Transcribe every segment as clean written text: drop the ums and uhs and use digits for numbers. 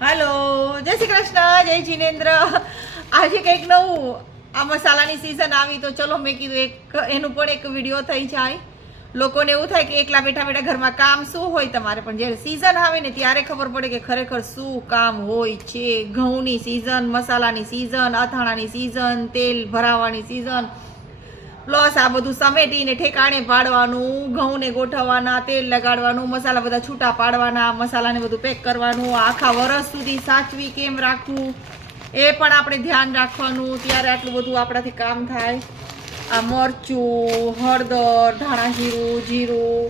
હાલો, જય શ્રી કૃષ્ણ, જય જીનેન્દ્ર. આજે કંઈક નવું આ મસાલાની સિઝન આવી તો ચલો મેં કીધું એનું પણ એક વિડીયો થઈ જાય. લોકોને એવું થાય કે એકલા બેઠા બેઠા ઘરમાં કામ શું હોય તમારે, પણ જ્યારે સિઝન આવે ને ત્યારે ખબર પડે કે ખરેખર શું કામ હોય છે. ઘઉંની સિઝન, મસાલાની સિઝન, અથાણાની સિઝન, તેલ ભરાવાની સિઝન, પ્લસ આ બધું સમેટીને ઠેકાણે પાડવાનું, ઘઉંને ગોઠવવાના, તેલ લગાડવાનું, મસાલા બધા છૂટા પાડવાના, મસાલાને બધું પેક કરવાનું, આખા વરસ સુધી સાચવી કેમ રાખવું એ પણ આપણે ધ્યાન રાખવાનું. ત્યારે આટલું બધું આપણાથી કામ થાય. આ મરચું, હળદર, ધાણા જીરું, જીરું,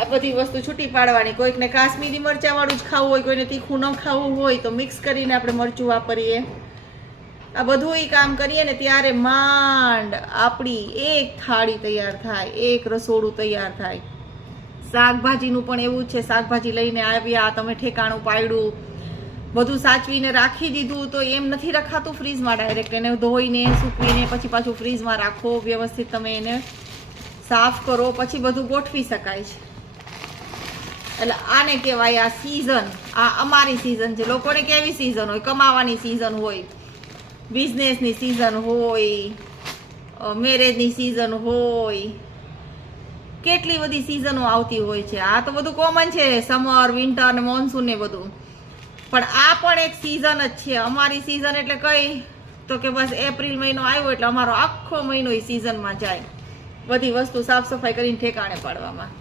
આ બધી વસ્તુ છૂટી પાડવાની. કોઈકને કાશ્મીરી મરચાંવાળું જ ખાવું હોય, કોઈને તીખું ન ખાવું હોય તો મિક્સ કરીને આપણે મરચું વાપરીએ. આ બધું ઈ કામ કરીએ ને ત્યારે માંડ આપણી એક થાળી તૈયાર થાય, એક રસોડું તૈયાર થાય. શાકભાજીનું પણ એવું જ છે. શાકભાજી લઈને આવ્યા, તમે ઠેકાણું પાડ્યું, બધું સાચવીને રાખી દીધું તો એમ નથી રખાતું ફ્રીજમાં. ડાયરેક્ટ એને ધોઈને સૂકવીને પછી પાછું ફ્રીજમાં રાખો, વ્યવસ્થિત તમે એને સાફ કરો, પછી બધું ગોઠવી શકાય છે. એટલે આને કહેવાય આ સિઝન. આ અમારી સિઝન છે. લોકોને કેવી સિઝન હોય? કમાવાની સિઝન હોય, બિઝનેસની સિઝન હોય, મેરેજની સિઝન હોય, કેટલી બધી સિઝનો આવતી હોય છે. આ તો બધું કોમન છે, સમર, વિન્ટર ને મોન્સૂન ને બધું. પણ આ પણ એક સિઝન જ છે. અમારી સિઝન એટલે કઈ તો કે બસ એપ્રિલ મહિનો આવ્યો એટલે અમારો આખો મહિનો એ સિઝનમાં જાય, બધી વસ્તુ સાફ સફાઈ કરીને ઠેકાણે પાડવામાં.